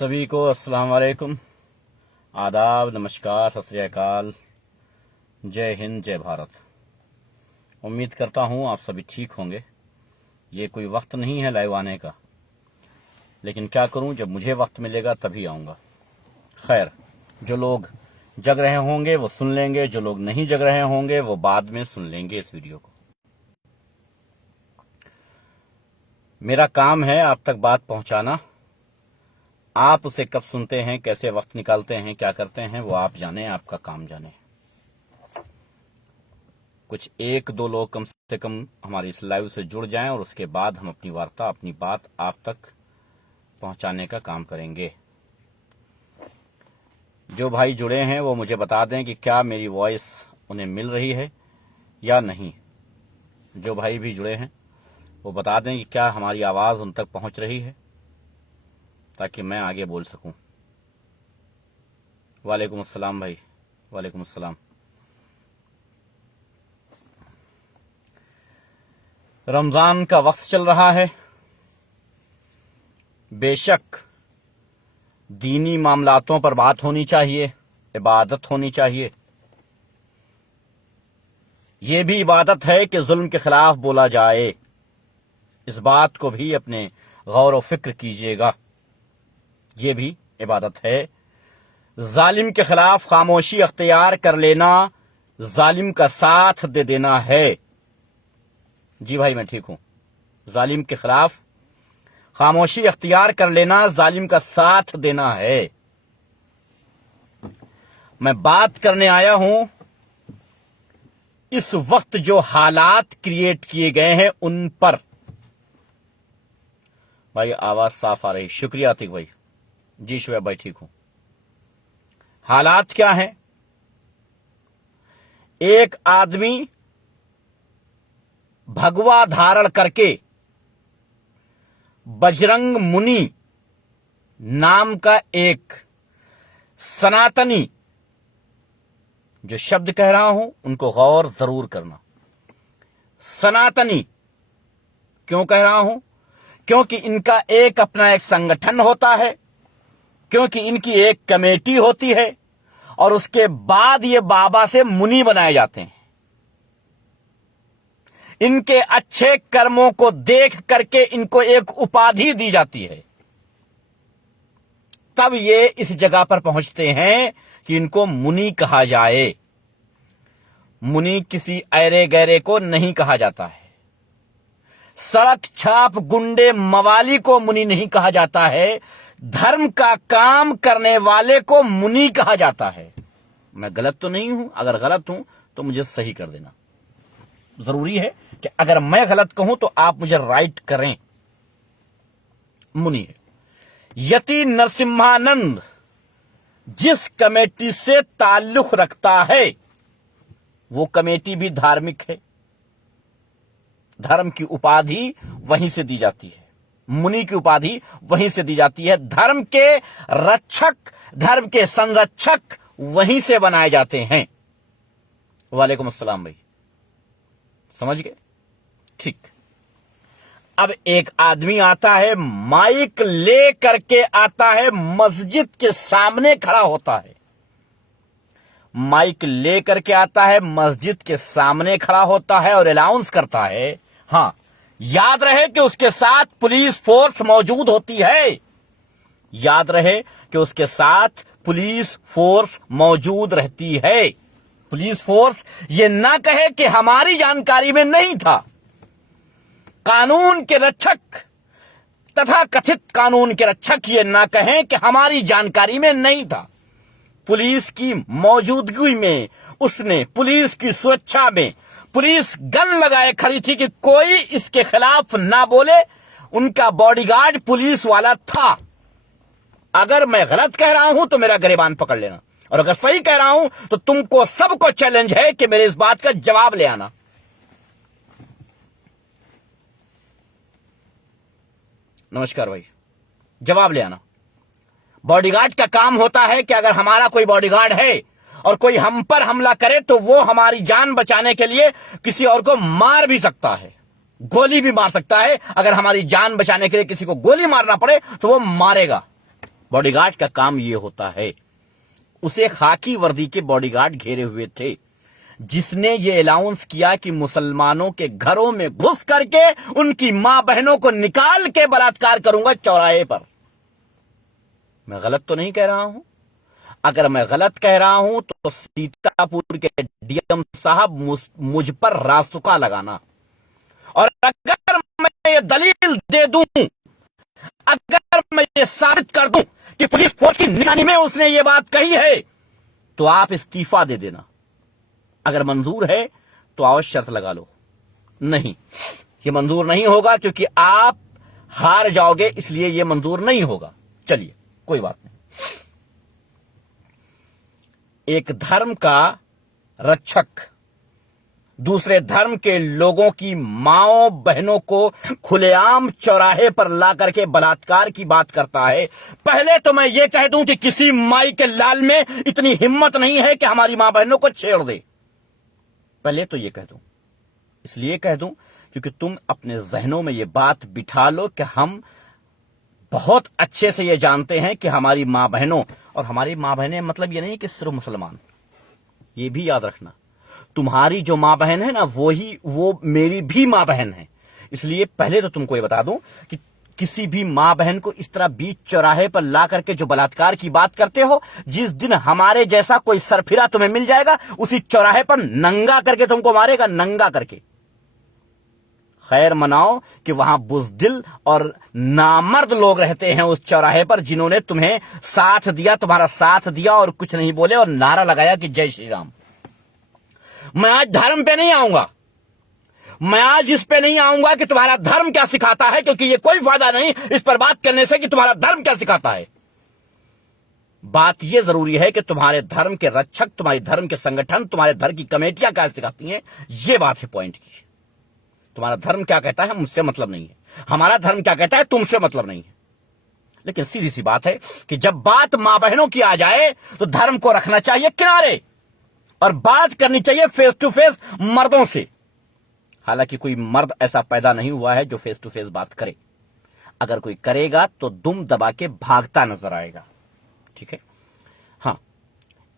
सभी को अस्सलाम वालेकुम, आदाब, नमस्कार, सत श्री अकाल, जय हिंद, जय भारत। उम्मीद करता हूं आप सभी ठीक होंगे। ये कोई वक्त नहीं है लाइव आने का, लेकिन क्या करूं, जब मुझे वक्त मिलेगा तभी आऊंगा। खैर, जो लोग जग रहे होंगे वो सुन लेंगे, जो लोग नहीं जग रहे होंगे वो बाद में सुन लेंगे इस वीडियो को। मेरा काम है आप तक बात पहुंचाना। आप उसे कब सुनते हैं, कैसे वक्त निकालते हैं, क्या करते हैं, वो आप जाने, आपका काम जाने। कुछ एक दो लोग कम से कम हमारी इस लाइव से जुड़ जाएं और उसके बाद हम अपनी वार्ता, अपनी बात आप तक पहुंचाने का काम करेंगे। जो भाई जुड़े हैं वो मुझे बता दें कि क्या मेरी वॉइस उन्हें मिल रही है या नहीं। जो भाई भी जुड़े हैं वो बता दें कि क्या हमारी आवाज उन तक पहुंच रही है, ताकि मैं आगे बोल सकूं। वालेकुम अस्सलाम भाई, वालेकुम अस्सलाम। रमजान का वक्त चल रहा है। बेशक दीनी मामलातों पर बात होनी चाहिए, इबादत होनी चाहिए। ये भी इबादत है कि जुल्म के खिलाफ बोला जाए। इस बात को भी अपने गौर व फिक्र कीजिएगा। ये भी इबादत है। जालिम के खिलाफ खामोशी अख्तियार कर लेना जालिम का साथ दे देना है। जी भाई, मैं ठीक हूं। जालिम के खिलाफ खामोशी अख्तियार कर लेना जालिम का साथ देना है। मैं बात करने आया हूं इस वक्त जो हालात क्रिएट किए गए हैं उन पर। भाई आवाज साफ आ रही, शुक्रिया आतिक भाई। जी शुएब भाई, ठीक हूं। हालात क्या हैं? एक आदमी भगवा धारण करके बजरंग मुनि नाम का एक सनातनी, जो शब्द कह रहा हूं उनको गौर जरूर करना। सनातनी क्यों कह रहा हूं? क्योंकि इनका एक अपना एक संगठन होता है, क्योंकि इनकी एक कमेटी होती है और उसके बाद ये बाबा से मुनि बनाए जाते हैं। इनके अच्छे कर्मों को देख करके इनको एक उपाधि दी जाती है, तब ये इस जगह पर पहुंचते हैं कि इनको मुनि कहा जाए। मुनि किसी ऐरे गैरे को नहीं कहा जाता है। सड़क छाप गुंडे मवाली को मुनि नहीं कहा जाता है। धर्म का काम करने वाले को मुनि कहा जाता है। मैं गलत तो नहीं हूं? अगर गलत हूं तो मुझे सही कर देना। जरूरी है कि अगर मैं गलत कहूं तो आप मुझे राइट करें। मुनि है। यति नरसिम्हानंद जिस कमेटी से ताल्लुक रखता है वो कमेटी भी धार्मिक है। धर्म की उपाधि वहीं से दी जाती है, मुनि की उपाधि वहीं से दी जाती है। धर्म के रक्षक, धर्म के संरक्षक वहीं से बनाए जाते हैं। वालेकुम अस्सलाम भाई, समझ गए? ठीक। अब एक आदमी आता है, माइक ले करके आता है, मस्जिद के सामने खड़ा होता है। माइक ले करके आता है, मस्जिद के सामने खड़ा होता है और अनाउंस करता है। हां, याद रहे कि उसके साथ पुलिस फोर्स मौजूद होती है। याद रहे कि उसके साथ पुलिस फोर्स मौजूद रहती है। पुलिस फोर्स ये ना कहे कि हमारी जानकारी में नहीं था। कानून के रक्षक, तथा कथित कानून के रक्षक ये ना कहें कि हमारी जानकारी में नहीं था। पुलिस की मौजूदगी में उसने, पुलिस की सुरक्षा में पुलिस गन लगाए खड़ी थी कि कोई इसके खिलाफ ना बोले। उनका बॉडीगार्ड पुलिस वाला था। अगर मैं गलत कह रहा हूं तो मेरा गिरेबान पकड़ लेना, और अगर सही कह रहा हूं तो तुमको सबको चैलेंज है कि मेरे इस बात का जवाब ले आना। नमस्कार भाई, जवाब ले आना। बॉडीगार्ड का काम होता है कि अगर हमारा कोई बॉडीगार्ड है और कोई हम पर हमला करे तो वो हमारी जान बचाने के लिए किसी और को मार भी सकता है, गोली भी मार सकता है। अगर हमारी जान बचाने के लिए किसी को गोली मारना पड़े तो वो मारेगा। बॉडीगार्ड का काम ये होता है। उसे खाकी वर्दी के बॉडीगार्ड घेरे हुए थे, जिसने ये अलाउंस किया कि मुसलमानों के घरों में घुस करके उनकी मां बहनों को निकाल के बलात्कार करूंगा चौराहे पर। मैं गलत तो नहीं कह रहा हूं? अगर मैं गलत कह रहा हूं तो सीतापुर के डीएम साहब मुझ पर रासुका लगाना। और अगर मैं ये दलील दे दूं, अगर मैं ये साबित कर दूं कि पुलिस फोर्स की निगरानी में उसने ये बात कही है, तो आप इस्तीफा दे देना। अगर मंजूर है तो आओ शर्त लगा लो। नहीं, ये मंजूर नहीं होगा, क्योंकि आप हार जाओगे, इसलिए ये मंजूर नहीं होगा। चलिए, कोई बात नहीं। एक धर्म का रक्षक दूसरे धर्म के लोगों की माओ बहनों को खुलेआम चौराहे पर ला करके बलात्कार की बात करता है। पहले तो मैं ये कह दूं कि किसी माई के लाल में इतनी हिम्मत नहीं है कि हमारी मां बहनों को छेड़ दे। पहले तो ये कह दूं, इसलिए कह दूं क्योंकि तुम अपने जहनों में ये बात बिठा लो कि हम बहुत अच्छे से ये जानते हैं कि हमारी मां बहनों, और हमारी मां बहनें मतलब ये नहीं कि सिर्फ मुसलमान, ये भी याद रखना, तुम्हारी जो मां बहन है ना, वो मेरी भी मां बहन है। इसलिए पहले तो तुमको ये बता दूं कि किसी भी मां बहन को इस तरह बीच चौराहे पर ला करके जो बलात्कार की बात करते हो, जिस दिन हमारे जैसा कोई सरफिरा तुम्हें मिल जाएगा, उसी चौराहे पर नंगा करके तुमको मारेगा, नंगा करके। खैर मनाओ कि वहां बुजदिल और नामर्द लोग रहते हैं उस चौराहे पर, जिन्होंने तुम्हें साथ दिया, तुम्हारा साथ दिया और कुछ नहीं बोले और नारा लगाया कि जय श्री राम। मैं आज धर्म पे नहीं आऊंगा, मैं आज इस पे नहीं आऊंगा कि तुम्हारा धर्म क्या सिखाता है, क्योंकि ये कोई फायदा नहीं इस पर बात करने से कि तुम्हारा धर्म क्या सिखाता है। बात यह जरूरी है कि तुम्हारे धर्म के रक्षक, तुम्हारे धर्म के संगठन, तुम्हारे धर्म की कमेटियां क्या सिखाती हैं, यह बात है पॉइंट की। तुम्हारा धर्म क्या कहता है मुझसे मतलब नहीं है, हमारा धर्म क्या कहता है तुमसे मतलब नहीं है। लेकिन सीधी सी बात है कि जब बात मां बहनों की आ जाए तो धर्म को रखना चाहिए किनारे और बात करनी चाहिए फेस टू फेस मर्दों से। हालांकि कोई मर्द ऐसा पैदा नहीं हुआ है जो फेस टू फेस बात करे। अगर कोई करेगा तो दुम दबा के भागता नजर आएगा। ठीक है, हाँ,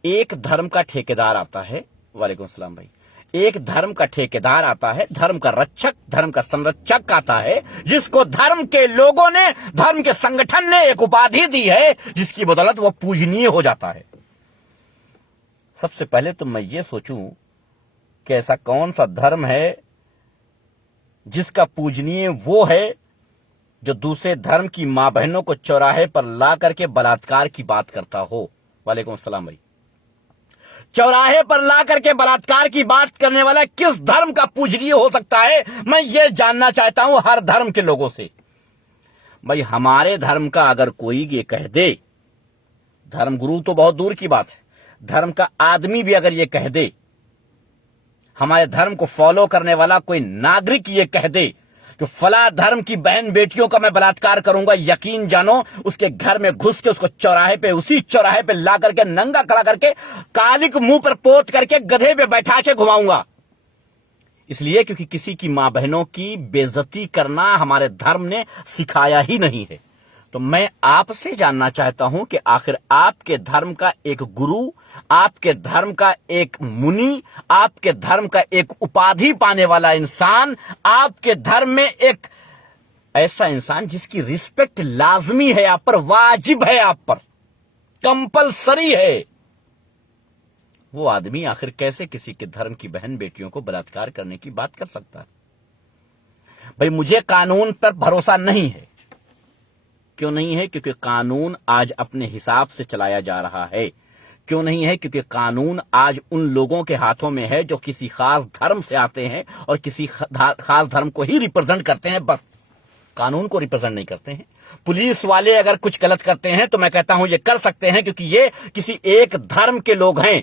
एक धर्म का ठेकेदार आता है, वालेकुम सलाम भाई, एक धर्म का ठेकेदार आता है, धर्म का रक्षक, धर्म का संरक्षक आता है, जिसको धर्म के लोगों ने, धर्म के संगठन ने एक उपाधि दी है, जिसकी बदौलत वो पूजनीय हो जाता है। सबसे पहले तो मैं ये सोचूं कि ऐसा कौन सा धर्म है जिसका पूजनीय वो है जो दूसरे धर्म की मां बहनों को चौराहे पर ला करके बलात्कार की बात करता हो। वालेकुम सलाम भाई। चौराहे पर ला करके बलात्कार की बात करने वाला किस धर्म का पूजनीय हो सकता है, मैं ये जानना चाहता हूं हर धर्म के लोगों से। भाई हमारे धर्म का अगर कोई ये कह दे, धर्म गुरु तो बहुत दूर की बात है, धर्म का आदमी भी अगर ये कह दे, हमारे धर्म को फॉलो करने वाला कोई नागरिक ये कह दे कि फला धर्म की बहन बेटियों का मैं बलात्कार करूंगा, यकीन जानो उसके घर में घुस के उसको चौराहे पे, उसी चौराहे पे ला करके नंगा खड़ा करके कालिक मुंह पर पोत करके गधे पे बैठा के घुमाऊंगा। इसलिए क्योंकि किसी की मां बहनों की बेइज्जती करना हमारे धर्म ने सिखाया ही नहीं है। तो मैं आपसे जानना चाहता हूं कि आखिर आपके धर्म का एक गुरु, आपके धर्म का एक मुनि, आपके धर्म का एक उपाधि पाने वाला इंसान, आपके धर्म में एक ऐसा इंसान जिसकी रिस्पेक्ट लाजमी है आप पर, वाजिब है आप पर, कंपलसरी है, वो आदमी आखिर कैसे किसी के धर्म की बहन बेटियों को बलात्कार करने की बात कर सकता है? भाई मुझे कानून पर भरोसा नहीं है। क्यों नहीं है? क्योंकि कानून आज अपने हिसाब से चलाया जा रहा है। क्यों नहीं है? क्योंकि कानून आज उन लोगों के हाथों में है जो किसी खास धर्म से आते हैं और किसी खास धर्म को ही रिप्रेजेंट करते हैं, बस कानून को रिप्रेजेंट नहीं करते हैं। पुलिस वाले अगर कुछ गलत करते हैं तो मैं कहता हूं ये कर सकते हैं क्योंकि ये किसी एक धर्म के लोग हैं,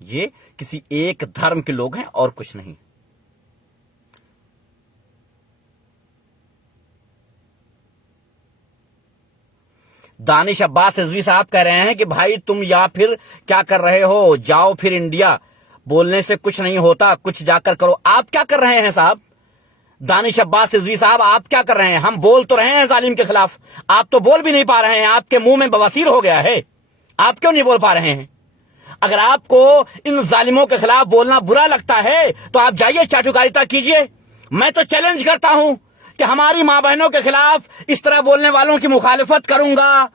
ये किसी एक धर्म के लोग हैं और कुछ नहीं। दानिश अब्बास रिजवी साहब कह रहे हैं कि भाई तुम या फिर क्या कर रहे हो, जाओ फिर इंडिया, बोलने से कुछ नहीं होता, कुछ जाकर करो। आप क्या कर रहे हैं साहब? दानिश अब्बास रिजवी साहब, आप क्या कर रहे हैं? हम बोल तो रहे हैं जालिम के खिलाफ, आप तो बोल भी नहीं पा रहे हैं, आपके मुंह में बवासीर हो गया है, आप क्यों नहीं बोल पा रहे हैं? अगर आपको इन जालिमों के खिलाफ बोलना बुरा लगता है तो आप जाइए चाटुकारिता कीजिए। मैं तो चैलेंज करता हूं कि हमारी मां बहनों के खिलाफ इस तरह बोलने वालों की मुखालिफत करूंगा,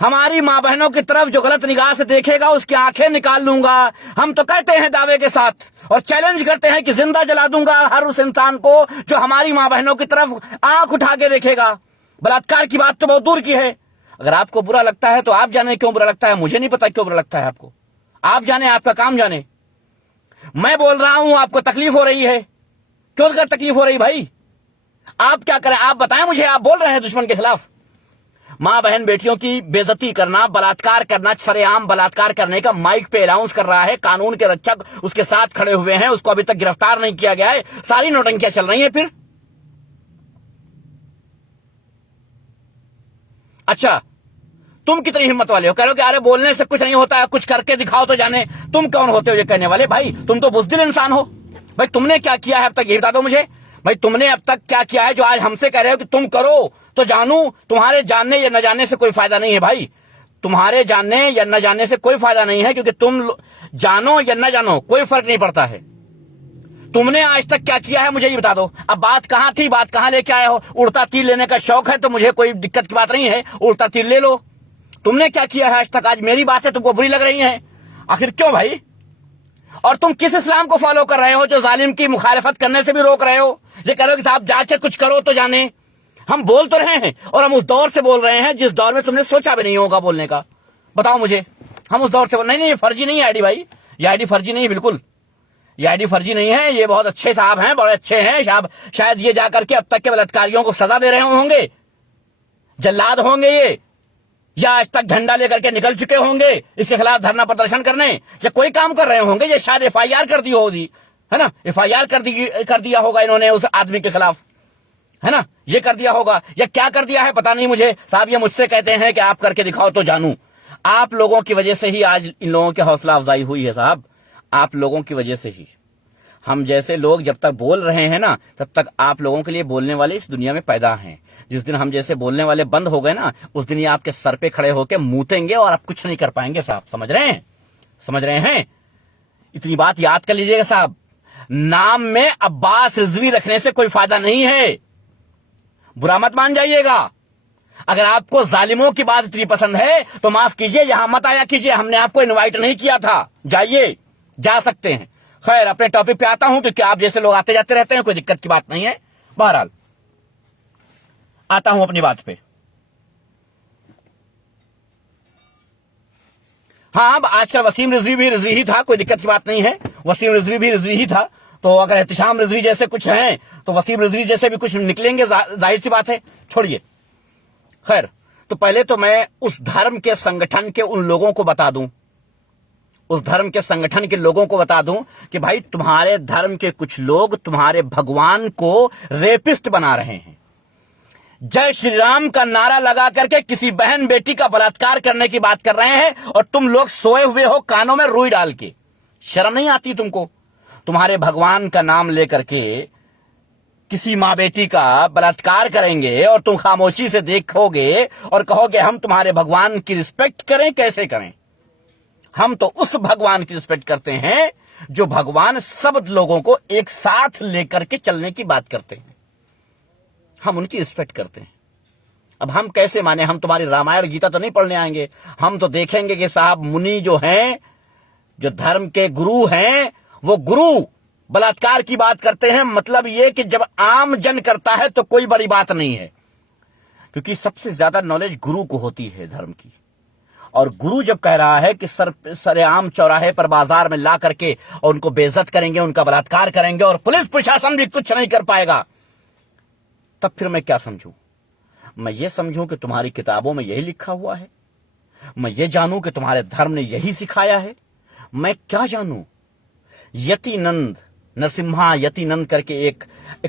हमारी मां बहनों की तरफ जो गलत निगाह से देखेगा उसकी आंखें निकाल लूंगा। हम तो कहते हैं दावे के साथ और चैलेंज करते हैं कि जिंदा जला दूंगा हर उस इंसान को जो हमारी मां बहनों की तरफ आंख उठा के देखेगा। बलात्कार की बात तो बहुत दूर की है। अगर आपको बुरा लगता है तो आप जाने क्यों बुरा लगता है, मुझे नहीं पता क्यों बुरा लगता है आपको, आप जाने, आपका काम जाने। मैं बोल रहा हूं आपको तकलीफ हो रही है, क्यों कर तकलीफ हो रही भाई? आप क्या करें, आप बताएं मुझे। आप बोल रहे हैं दुश्मन के खिलाफ, मां बहन बेटियों की बेइज्जती करना, बलात्कार करना, सरेआम बलात्कार करने का माइक पे अनाउंस कर रहा है, कानून के रक्षक उसके साथ खड़े हुए हैं, उसको अभी तक गिरफ्तार नहीं किया गया है, सारी नौटंकियां चल रही हैं। फिर अच्छा, तुम कितनी हिम्मत वाले हो, कह रहे हो कि अरे बोलने से कुछ नहीं होता है, कुछ करके दिखाओ तो जाने। तुम कौन होते हो ये कहने वाले? भाई तुम तो बुज़दिल इंसान हो। भाई तुमने क्या किया है अब तक, ये बता दो मुझे। भाई तुमने अब तक क्या किया है जो आज हमसे कह रहे हो कि तुम करो तो जानू? तुम्हारे जानने या न जानने से कोई फायदा नहीं है भाई, तुम्हारे जानने या न जानने से कोई फायदा नहीं है, क्योंकि तुम जानो या न जानो कोई फर्क नहीं पड़ता है। तुमने आज तक क्या किया है मुझे ये बता दो। अब बात कहां थी, बात कहां लेके आए हो? उड़ता तीर लेने का शौक है तो मुझे कोई दिक्कत की बात नहीं है, उड़ता तीर ले लो। तुमने क्या किया है आज तक? आज मेरी बातें तुमको बुरी लग रही हैं, आखिर क्यों भाई? और तुम किस इस्लाम को फॉलो कर रहे हो जो जालिम की मुखालिफत करने से भी रोक रहे हो? ये कह रहे हो कि साहब जाके कुछ करो तो जाने। हम बोल तो रहे हैं और हम उस दौर से बोल रहे हैं जिस दौर में तुमने सोचा भी नहीं होगा बोलने का। बताओ मुझे, हम उस दौर से नहीं, ये फर्जी नहीं है आईडी भाई, ये आईडी फर्जी नहीं है, बिल्कुल ये आईडी फर्जी नहीं है। ये बहुत अच्छे साहब हैं, बड़े अच्छे हैं साहब, शायद ये जाकर के अब तक के बलात्कारियों को सजा दे रहे होंगे, जल्लाद होंगे ये, या आज तक झंडा लेकर के निकल चुके होंगे इसके खिलाफ धरना प्रदर्शन करने, या कोई काम कर रहे होंगे। ये शायद एफआईआर कर दी होगी, है ना, एफआईआर कर दिया होगा इन्होंने उस आदमी के खिलाफ, है ना, ये कर दिया होगा या क्या कर दिया है पता नहीं मुझे। साहब ये मुझसे कहते हैं कि आप करके दिखाओ तो जानू। आप लोगों की वजह से ही आज इन लोगों की हौसला अफजाई हुई है साहब, आप लोगों की वजह से ही। हम जैसे लोग जब तक बोल रहे हैं ना तब तक आप लोगों के लिए बोलने वाले इस दुनिया में पैदा हैं। जिस दिन हम जैसे बोलने वाले बंद हो गए ना, उस दिन ये आपके सर पे खड़े होकर मूतेंगे और आप कुछ नहीं कर पाएंगे साहब। समझ रहे हैं, समझ रहे हैं? इतनी बात याद कर लीजिएगा साहब, नाम में अब्बास रिजवी रखने से कोई फायदा नहीं है, बुरा मत मान जाइएगा। अगर आपको जालिमों की बात इतनी पसंद है तो माफ कीजिए, यहां मत आया कीजिए, हमने आपको इनवाइट नहीं किया था। जाइए, जा सकते हैं। खैर अपने टॉपिक पे आता हूं, क्योंकि आप जैसे लोग आते जाते रहते हैं, कोई दिक्कत की बात नहीं है। बहरहाल आता हूं अपनी बात पे। हाँ, अब आजकल वसीम रिजवी भी रिजवी ही था, कोई दिक्कत की बात नहीं है, वसीम रिजवी भी रिजवी ही था। तो अगर एहतिशाम रिजवी जैसे कुछ हैं तो वसीम रिजवी जैसे भी कुछ निकलेंगे, जाहिर सी बात है, छोड़िए। खैर, तो पहले तो मैं उस धर्म के संगठन के उन लोगों को बता दूं, उस धर्म के संगठन के लोगों को बता दूं कि भाई तुम्हारे धर्म के कुछ लोग तुम्हारे भगवान को रेपिस्ट बना रहे हैं। जय श्री राम का नारा लगा करके किसी बहन बेटी का बलात्कार करने की बात कर रहे हैं और तुम लोग सोए हुए हो कानों में रुई डाल के। शर्म नहीं आती तुमको? तुम्हारे भगवान का नाम लेकर के किसी मां बेटी का बलात्कार करेंगे और तुम खामोशी से देखोगे और कहोगे हम तुम्हारे भगवान की रिस्पेक्ट करें। कैसे करें? हम तो उस भगवान की रिस्पेक्ट करते हैं जो भगवान सब लोगों को एक साथ लेकर के चलने की बात करते हैं, हम उनकी रिस्पेक्ट करते हैं। अब हम कैसे माने? हम तुम्हारी रामायण गीता तो नहीं पढ़ने आएंगे, हम तो देखेंगे कि साहब मुनि जो हैं, जो धर्म के गुरु हैं, वो गुरु बलात्कार की बात करते हैं। मतलब ये कि जब आम जन करता है तो कोई बड़ी बात नहीं है, क्योंकि सबसे ज्यादा नॉलेज गुरु को होती है धर्म की। और गुरु जब कह रहा है कि सरेआम चौराहे पर बाजार में ला करके और उनको बेइज्जत करेंगे, उनका बलात्कार करेंगे और पुलिस प्रशासन भी कुछ नहीं कर पाएगा, तब फिर मैं क्या समझूं? मैं ये समझूं कि तुम्हारी किताबों में यही लिखा हुआ है, मैं ये जानूं कि तुम्हारे धर्म ने यही सिखाया है, मैं क्या जानूं? यतिनंद, नरसिम्हा यतिनंद करके एक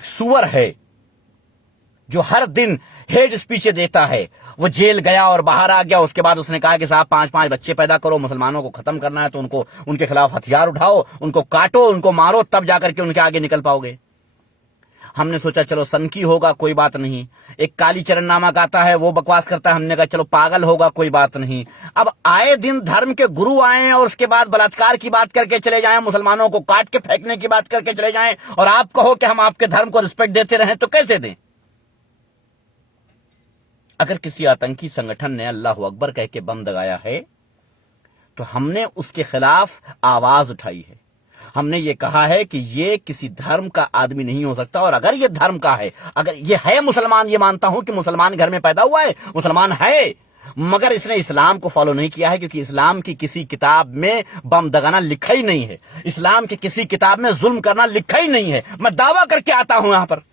सुअर है जो हर दिन हेड स्पीच देता है। वो जेल गया और बाहर आ गया, उसके बाद उसने कहा कि साहब 5-5 बच्चे पैदा करो, मुसलमानों को खत्म करना है तो उनको, उनके खिलाफ हथियार उठाओ, उनको काटो, उनको मारो, तब जाकर के उनके आगे निकल पाओगे। हमने सोचा चलो सनकी होगा, कोई बात नहीं। एक कालीचरण नामक आता है, वो बकवास करता है, हमने कहा चलो पागल होगा, कोई बात नहीं। अब आए दिन धर्म के गुरु आए और उसके बाद बलात्कार की बात करके चले जाएं, मुसलमानों को काट के फेंकने की बात करके चले जाएं, और आप कहो कि हम आपके धर्म को रिस्पेक्ट देते रहें, तो कैसे दें? अगर किसी आतंकी संगठन ने अल्लाह अकबर कह के बम दगाया है तो हमने उसके खिलाफ आवाज उठाई है। हमने ये कहा है कि ये किसी धर्म का आदमी नहीं हो सकता, और अगर ये धर्म का है, अगर ये है मुसलमान, ये मानता हूं कि मुसलमान घर में पैदा हुआ है, मुसलमान है, मगर इसने इस्लाम को फॉलो नहीं किया है, क्योंकि इस्लाम की किसी किताब में बम दगाना लिखा ही नहीं है, इस्लाम की किसी किताब में जुल्म करना लिखा ही नहीं है। मैं दावा करके आता हूं यहां पर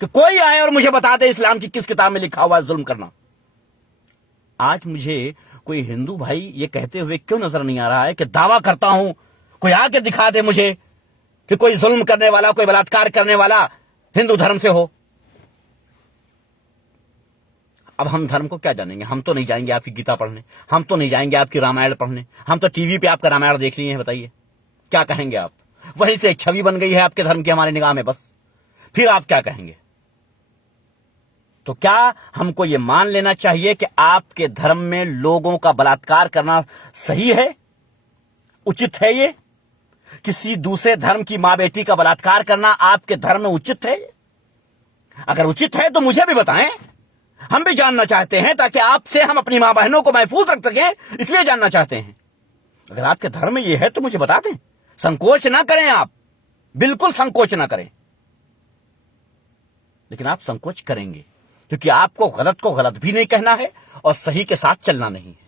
कि कोई आए और मुझे बता दे इस्लाम की किस किताब में लिखा हुआ है जुल्म करना। आज मुझे कोई हिंदू भाई ये कहते हुए क्यों नजर नहीं आ रहा है कि दावा करता हूं, कोई आके दिखा दे मुझे कि कोई जुल्म करने वाला, कोई बलात्कार करने वाला हिंदू धर्म से हो। अब हम धर्म को क्या जानेंगे? हम तो नहीं जाएंगे आपकी गीता पढ़ने, हम तो नहीं जाएंगे आपकी रामायण पढ़ने, हम तो टीवी पे आपका रामायण देख लिए हैं। बताइए क्या कहेंगे आप? वहीं से एक छवि बन गई है आपके धर्म की हमारे निगाह में, बस फिर आप क्या कहेंगे? तो क्या हमको यह मान लेना चाहिए कि आपके धर्म में लोगों का बलात्कार करना सही है, उचित है? ये किसी दूसरे धर्म की मां बेटी का बलात्कार करना आपके धर्म में उचित है? अगर उचित है तो मुझे भी बताएं, हम भी जानना चाहते हैं, ताकि आपसे हम अपनी मां बहनों को महफूज रख सकें, इसलिए जानना चाहते हैं। अगर आपके धर्म में यह है तो मुझे बता दें, संकोच ना करें, आप बिल्कुल संकोच ना करें। लेकिन आप संकोच करेंगे क्योंकि आपको गलत को गलत भी नहीं कहना है और सही के साथ चलना नहीं है।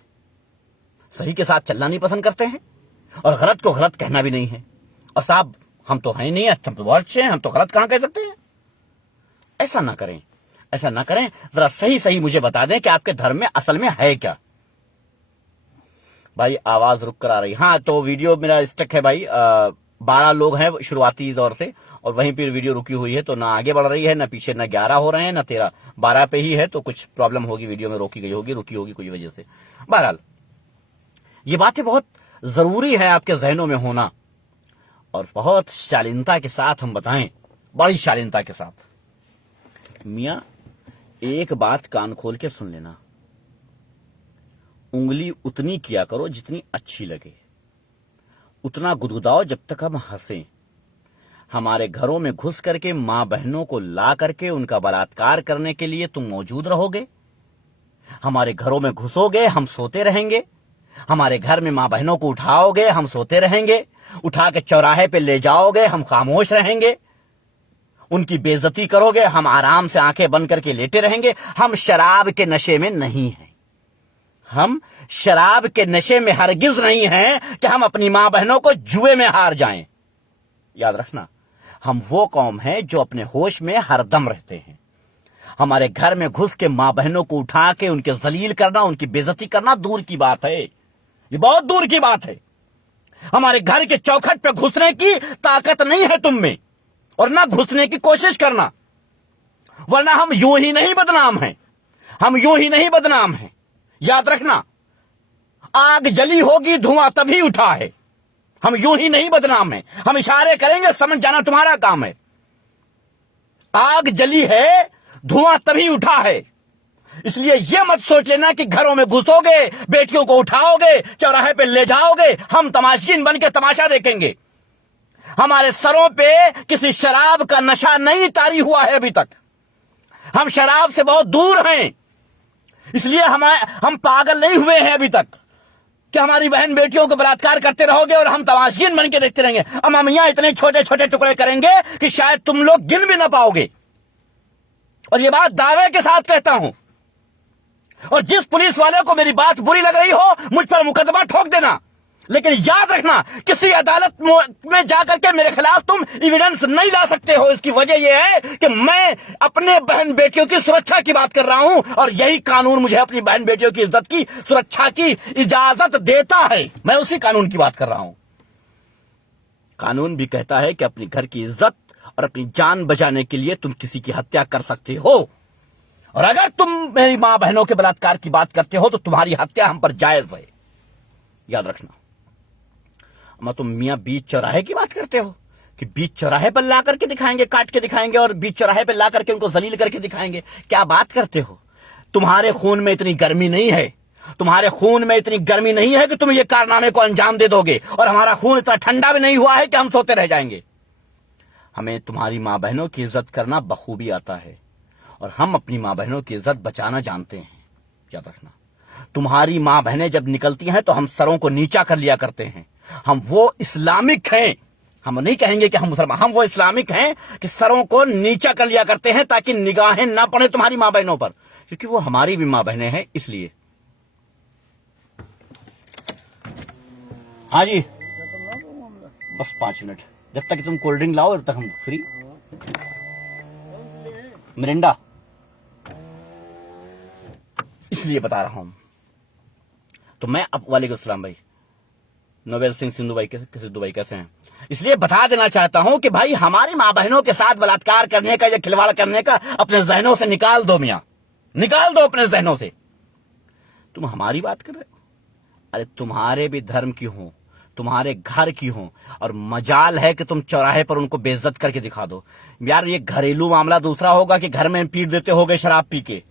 सही के साथ चलना नहीं पसंद करते हैं और गलत को गलत कहना भी नहीं है। और साहब हम तो हैं नहीं, हम तो बहुत अच्छे हैं, हम तो गलत कहां कह सकते हैं? ऐसा ना करें, ऐसा ना करें। जरा सही सही मुझे बता दें कि आपके धर्म में असल में है क्या। भाई आवाज रुक कर आ रही। हाँ, तो वीडियो मेरा स्टक है भाई। 12 लोग हैं शुरुआती दौर से, और वहीं पर वीडियो रुकी हुई है, तो ना आगे बढ़ रही है, ना पीछे, ना 11 हो रहे हैं, ना 13, 12 पे ही है। तो कुछ प्रॉब्लम होगी, वीडियो में रोकी गई होगी, रुकी होगी कोई वजह से। बहरहाल ये बातें बहुत जरूरी है आपके जहनों में होना, और बहुत शालीनता के साथ हम बताएं, बड़ी शालीनता के साथ। मियां एक बात कान खोल के सुन लेना, उंगली उतनी किया करो जितनी अच्छी लगे, उतना गुदगुदाओ जब तक हम हंसें। हमारे घरों में घुस करके मां बहनों को ला करके उनका बलात्कार करने के लिए तुम मौजूद रहोगे। हमारे घरों में घुसोगे, हम सोते रहेंगे। हमारे घर में मां बहनों को उठाओगे, हम सोते रहेंगे। उठा के चौराहे पे ले जाओगे, हम खामोश रहेंगे। उनकी बेइज्जती करोगे, हम आराम से आंखें बंद करके लेटे रहेंगे। हम शराब के नशे में नहीं हैं। हम शराब के नशे में हरगिज नहीं हैं कि हम अपनी मां बहनों को जुए में हार जाएं। याद रखना, हम वो कौम है जो अपने होश में हरदम रहते हैं। हमारे घर में घुस के मां बहनों को उठा के उनके जलील करना, उनकी बेइज्जती करना दूर की बात है, ये बहुत दूर की बात है। हमारे घर के चौखट पे घुसने की ताकत नहीं है तुम में, और ना घुसने की कोशिश करना, वरना हम यूं ही नहीं बदनाम हैं, हम यूं ही नहीं बदनाम हैं। याद रखना, आग जली होगी, धुआं तभी उठा है। हम यूं ही नहीं बदनाम हैं। हम इशारे करेंगे, समझ जाना तुम्हारा काम है। आग जली है, धुआं तभी उठा है। इसलिए यह मत सोच लेना कि घरों में घुसोगे, बेटियों को उठाओगे, चौराहे पे ले जाओगे, हम तमाशकीन बन के तमाशा देखेंगे। हमारे सरों पे किसी शराब का नशा नहीं तारी हुआ है अभी तक। हम शराब से बहुत दूर हैं। इसलिए हम पागल नहीं हुए हैं अभी तक कि हमारी बहन बेटियों को बलात्कार करते रहोगे और हम तमाशकीन बन के देखते रहेंगे। हम अमियां इतने छोटे छोटे टुकड़े करेंगे कि शायद तुम लोग गिन भी ना पाओगे। और ये बात दावे के साथ कहता हूं। और जिस पुलिस वाले को मेरी बात बुरी लग रही हो, मुझ पर मुकदमा ठोक देना, लेकिन याद रखना, किसी अदालत में जाकर के मेरे खिलाफ तुम एविडेंस नहीं ला सकते हो। इसकी वजह यह है कि मैं अपने बहन बेटियों की सुरक्षा की बात कर रहा हूं, और यही कानून मुझे अपनी बहन बेटियों की इज्जत की, सुरक्षा की इजाजत देता है। मैं उसी कानून की बात कर रहा हूं। कानून भी कहता है कि अपनी घर की इज्जत और अपनी जान बचाने के लिए तुम किसी की हत्या कर सकते हो, और अगर तुम मेरी मां बहनों के बलात्कार की बात करते हो तो तुम्हारी हत्या हम पर जायज है। याद रखना। मैं तुम मियां बीच चौराहे की बात करते हो, कि बीच चौराहे पर ला करके दिखाएंगे, काट के दिखाएंगे और बीच चौराहे पर ला करके उनको जलील करके दिखाएंगे। क्या बात करते हो? तुम्हारे खून में इतनी गर्मी नहीं है, तुम्हारे खून में इतनी गर्मी नहीं है कि तुम ये कारनामे को अंजाम दे दोगे, और हमारा खून इतना ठंडा भी नहीं हुआ है कि हम सोते रह जाएंगे। हमें तुम्हारी मां बहनों की इज्जत करना बखूबी आता है और हम अपनी मां बहनों की इज्जत बचाना जानते हैं। याद रखना, तुम्हारी मां बहनें जब निकलती हैं तो हम सरों को नीचा कर लिया करते हैं। हम वो इस्लामिक हैं, हम नहीं कहेंगे कि हम मुसलमान, हम वो इस्लामिक हैं कि सरों को नीचा कर लिया करते हैं ताकि निगाहें ना पड़े तुम्हारी मां बहनों पर, क्योंकि वो हमारी भी मां बहनें हैं। इसलिए हाँ जी, बस 5 मिनट, जब तक तुम कोल्ड ड्रिंक लाओ तब तक हम फ्री। मिरिंडा, इसलिए बता रहा हूं। तो मैं अब वालेकुम सलाम भाई, नोबेल सिंह सिंधु भाई सिद्धू भाई कैसे हैं? इसलिए बता देना चाहता हूं कि भाई हमारी मां बहनों के साथ बलात्कार करने का या खिलवाड़ करने का अपने जहनों से निकाल दो मियां, निकाल दो अपने जहनों से। तुम हमारी बात कर रहे हो? अरे तुम्हारे भी धर्म की हो, तुम्हारे घर की हो, और मजाल है कि तुम चौराहे पर उनको बेइज्जत करके दिखा दो। यार ये घरेलू मामला दूसरा होगा कि घर में पीट देते होगे शराब पी के,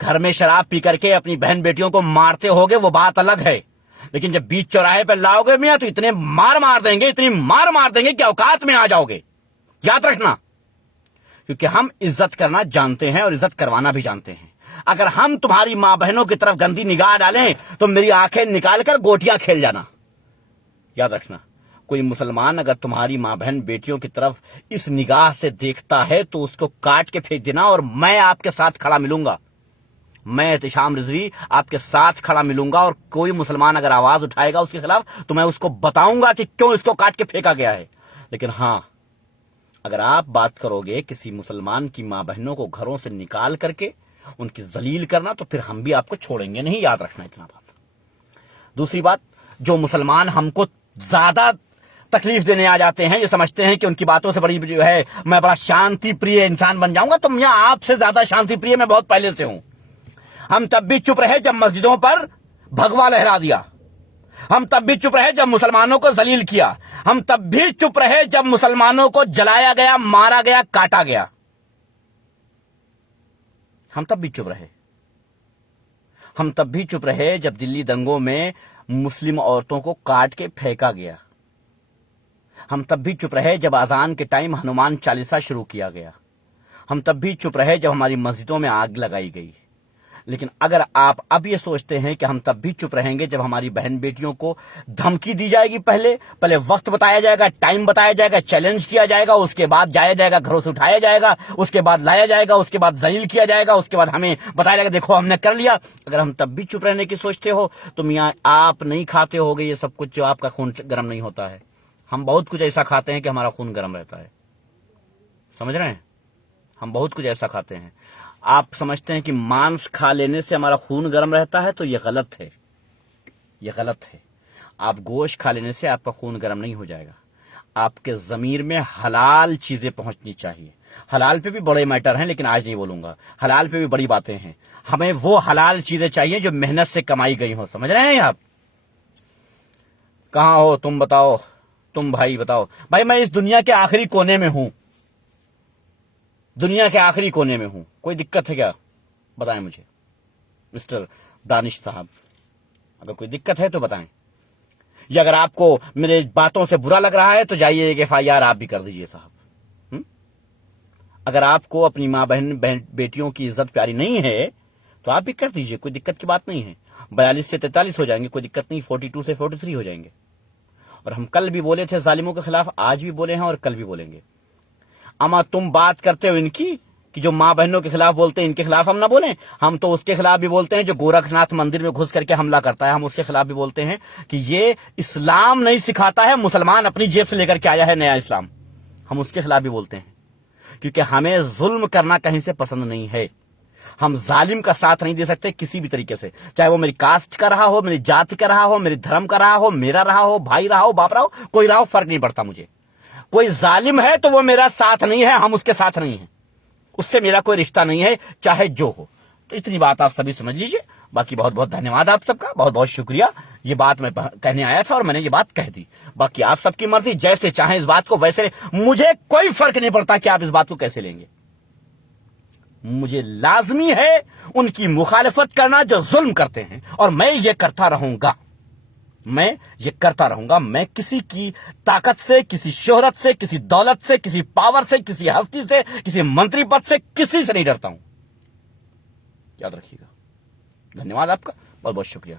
घर में शराब पी करके अपनी बहन बेटियों को मारते होगे, वो बात अलग है। लेकिन जब बीच चौराहे पर लाओगे मियां तो इतने मार देंगे, इतनी मार देंगे कि औकात में आ जाओगे। याद रखना, क्योंकि हम इज्जत करना जानते हैं और इज्जत करवाना भी जानते हैं। अगर हम तुम्हारी मां बहनों की तरफ गंदी निगाह डालें तो मेरी आंखें निकालकर गोटियां खेल जाना। याद रखना, कोई मुसलमान अगर तुम्हारी मां बहन बेटियों की तरफ इस निगाह से देखता है तो उसको काट के फेंक देना, और मैं आपके साथ खड़ा मिलूंगा, मैं एहतिशाम रिजवी आपके साथ खड़ा मिलूंगा। और कोई मुसलमान अगर आवाज उठाएगा उसके खिलाफ तो मैं उसको बताऊंगा कि क्यों इसको काट के फेंका गया है। लेकिन हां, अगर आप बात करोगे किसी मुसलमान की मां बहनों को घरों से निकाल करके उनकी जलील करना, तो फिर हम भी आपको छोड़ेंगे नहीं। याद रखना इतना बात। दूसरी बात, जो मुसलमान हमको ज्यादा तकलीफ देने आ जाते हैं, ये समझते हैं कि उनकी बातों से बड़ी जो है मैं बड़ा शांति प्रिय इंसान बन जाऊंगा, तो मैं आपसे ज्यादा शांति प्रिय मैं बहुत पहले से हूं। हम तब भी चुप रहे जब मस्जिदों पर भगवा लहरा दिया, हम तब भी चुप रहे जब मुसलमानों को जलील किया, हम तब भी चुप रहे जब मुसलमानों को जलाया गया, मारा गया, काटा गया, हम तब भी चुप रहे। हम तब भी चुप रहे जब दिल्ली दंगों में मुस्लिम औरतों को काट के फेंका गया। हम तब भी चुप रहे जब अजान के टाइम हनुमान चालीसा शुरू किया गया। हम तब भी चुप रहे जब हमारी मस्जिदों में आग लगाई गई। लेकिन अगर आप अब ये सोचते हैं कि हम तब भी चुप रहेंगे जब हमारी बहन बेटियों को धमकी दी जाएगी, पहले वक्त बताया जाएगा, टाइम बताया जाएगा, चैलेंज किया जाएगा, उसके बाद जाया जाएगा, घरों से उठाया जाएगा, उसके बाद लाया जाएगा, उसके बाद जलील किया जाएगा, उसके बाद हमें बताया जाएगा देखो हमने कर लिया, अगर हम तब भी चुप रहने की सोचते हो तो मियां आप नहीं खाते होगे ये सब कुछ जो आपका खून गर्म नहीं होता है। हम बहुत कुछ ऐसा खाते हैं कि हमारा खून गर्म रहता है, समझ रहे हैं? हम बहुत कुछ ऐसा खाते हैं। आप समझते हैं कि मांस खा लेने से हमारा खून गर्म रहता है, तो यह गलत है, यह गलत है। आप गोश्त खा लेने से आपका खून गर्म नहीं हो जाएगा। आपके जमीर में हलाल चीजें पहुंचनी चाहिए। हलाल पे भी बड़े मैटर हैं, लेकिन आज नहीं बोलूंगा। हलाल पे भी बड़ी बातें हैं। हमें वो हलाल चीजें चाहिए जो मेहनत से कमाई गई हो, समझ रहे हैं आप? कहां हो तुम बताओ, तुम भाई बताओ। भाई मैं इस दुनिया के आखिरी कोने में हूं, दुनिया के आखिरी कोने में हूं। कोई दिक्कत है क्या? बताएं मुझे मिस्टर दानिश साहब, अगर कोई दिक्कत है तो बताएं। या अगर आपको मेरे बातों से बुरा लग रहा है तो जाइए एक FIR आप भी कर दीजिए साहब। अगर आपको अपनी मां बहन बेटियों की इज्जत प्यारी नहीं है तो आप भी कर दीजिए, कोई दिक्कत की बात नहीं है। 42 से 43 हो जाएंगे, कोई दिक्कत नहीं। 42 से 43 हो जाएंगे। और हम कल भी बोले थे जालिमों के खिलाफ, आज भी बोले हैं और कल भी बोलेंगे। अमा तुम बात करते हो इनकी कि जो मां बहनों के खिलाफ बोलते हैं, इनके खिलाफ हम ना बोलें? हम तो उसके खिलाफ भी बोलते हैं जो गोरखनाथ मंदिर में घुस करके हमला करता है। हम उसके खिलाफ भी बोलते हैं कि ये इस्लाम नहीं सिखाता है, मुसलमान अपनी जेब से लेकर के आया है नया इस्लाम। हम उसके खिलाफ भी बोलते हैं, क्योंकि हमें जुल्म करना कहीं से पसंद नहीं है। हम जालिम का साथ नहीं दे सकते किसी भी तरीके से, चाहे वो मेरी कास्ट का रहा हो, मेरी जाति का रहा हो, मेरे धर्म का रहा हो, मेरा रहा हो, भाई रहा हो, बाप रहा हो, कोई रहा हो, फर्क नहीं पड़ता मुझे। कोई जालिम है तो वो मेरा साथ नहीं है, हम उसके साथ नहीं है, उससे मेरा कोई रिश्ता नहीं है, चाहे जो हो। तो इतनी बात आप सभी समझ लीजिए। बाकी बहुत बहुत धन्यवाद आप सबका, बहुत बहुत शुक्रिया। ये बात मैं कहने आया था और मैंने ये बात कह दी। बाकी आप सबकी मर्जी, जैसे चाहें इस बात को वैसे, मुझे कोई फर्क नहीं पड़ता कि आप इस बात को कैसे लेंगे। मुझे लाजमी है उनकी मुखालिफत करना जो जुल्म करते हैं, और मैं ये करता रहूंगा। मैं किसी की ताकत से, किसी शोहरत से, किसी दौलत से, किसी पावर से, किसी हस्ती से, किसी मंत्री पद से, किसी से नहीं डरता हूं। याद रखिएगा। धन्यवाद आपका, बहुत बहुत शुक्रिया।